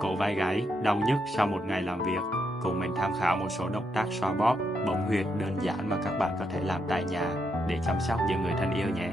cổ vai gáy, đau nhức sau một ngày làm việc. Cùng mình tham khảo một số động tác xoa bóp, bấm huyệt đơn giản mà các bạn có thể làm tại nhà để chăm sóc những người thân yêu nhé.